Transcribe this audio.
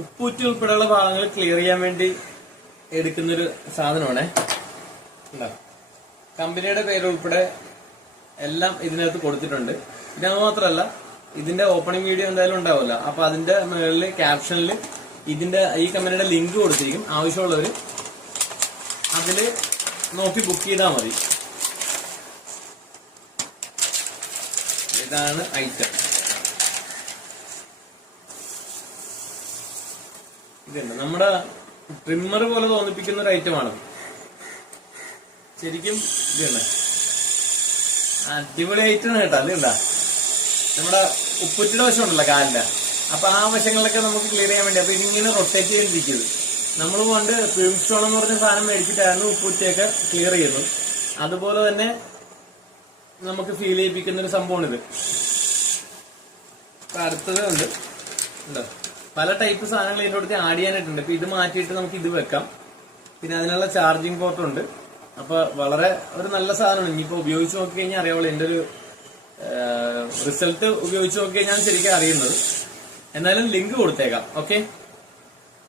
ഉപ്പൂറ്റി ഉൾപ്പെടെയുള്ള ഭാഗങ്ങൾ ക്ലിയർ ചെയ്യാൻ വേണ്ടി എടുക്കുന്നൊരു സാധനമാണേ. കമ്പനിയുടെ പേരുൾപ്പെടെ എല്ലാം ഇതിനകത്ത് കൊടുത്തിട്ടുണ്ട്. പിന്നെ അത് മാത്രമല്ല, ഇതിന്റെ ഓപ്പണിംഗ് വീഡിയോ എന്തായാലും ഉണ്ടാവുമല്ലോ. അപ്പൊ അതിന്റെ മുകളിൽ ക്യാപ്ഷനിൽ ഈ കമ്പനിയുടെ ലിങ്ക് കൊടുത്തിരിക്കും. ആവശ്യമുള്ളവര് അതില് നോക്കി ബുക്ക് ചെയ്താൽ മതി. ഇതാണ് ഐറ്റം. ഇതുണ്ട്, നമ്മുടെ ട്രിമ്മർ പോലെ തോന്നിപ്പിക്കുന്ന ഒരു ഐറ്റമാണ്. ശരിക്കും ഇതുണ്ട്, അടിപൊളി ഐറ്റമാണ് കേട്ടോ. അതുണ്ടാ നമ്മുടെ ഉപ്പുറ്റിയുടെ വശം ഉണ്ടല്ലോ കാലിന്റെ, അപ്പൊ ആ വശങ്ങളൊക്കെ നമുക്ക് ക്ലിയർ ചെയ്യാൻ വേണ്ടി. അപ്പൊ ഇതിങ്ങനെ റൊട്ടേറ്റ് ചെയ്തിരിക്കുന്നത്. നമ്മൾ പണ്ട് പ്യൂം സ്റ്റോൺ എന്ന് പറഞ്ഞ സാധനം മേടിച്ചിട്ടായിരുന്നു ഉപ്പുറ്റിയൊക്കെ ക്ലിയർ ചെയ്യുന്നത്. അതുപോലെ തന്നെ നമുക്ക് ഫീൽ ചെയ്യിപ്പിക്കുന്ന ഒരു സംഭവമാണിത്. അടുത്തത് ഉണ്ട് ഉണ്ടോ, പല ടൈപ്പ് സാധനങ്ങൾ ഇതിന്റെ അടുത്ത് ആഡ് ചെയ്യാനായിട്ടുണ്ട്. ഇപ്പൊ ഇത് മാറ്റിയിട്ട് നമുക്ക് ഇത് വെക്കാം. പിന്നെ അതിനുള്ള ചാർജിങ് പോർട്ട് ഉണ്ട്. അപ്പൊ വളരെ ഒരു നല്ല സാധനമാണ്. ഇനിയിപ്പോ ഉപയോഗിച്ച് നോക്കി കഴിഞ്ഞാൽ അറിയാവുള്ളൂ. എന്റെ ഒരു റിസൾട്ട് ഉപയോഗിച്ച് നോക്കി കഴിഞ്ഞാൽ ശരിക്കും അറിയുന്നത്. എന്നാലും ലിങ്ക് കൊടുത്തേക്കാം. ഓക്കെ.